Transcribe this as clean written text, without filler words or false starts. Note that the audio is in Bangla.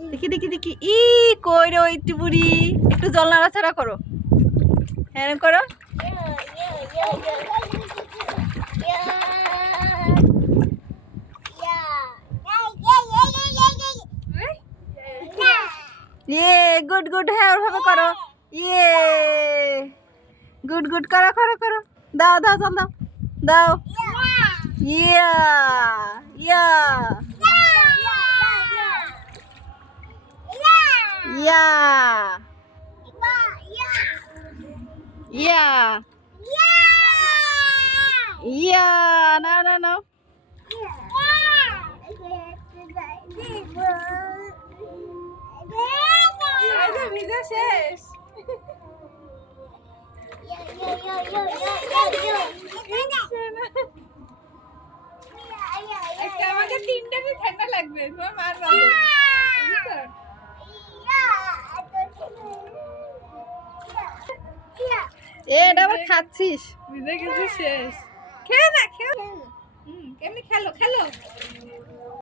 দেখি দেখি দেখি ই কই রে ওই বুড়ি একটু জল নাড়াচাড়া করো হ্যাঁ করো ইয়ে গুড গুড হ্যাঁ ওভাবে করো ইয়ে গুড গুড করো করো করো দাও দাও জল দাও দাও ইয়া ইয়া ইয়া ইয়া ইয়া না না না ভিজা শেষ আমাকে তিনটাতে ঠান্ডা লাগবে তোমার মার বাবা এটা আবার খাচ্ছিস ভিজে গেছে শেষ খেয়ে না খেয়ে কেমনি খেলো খেলো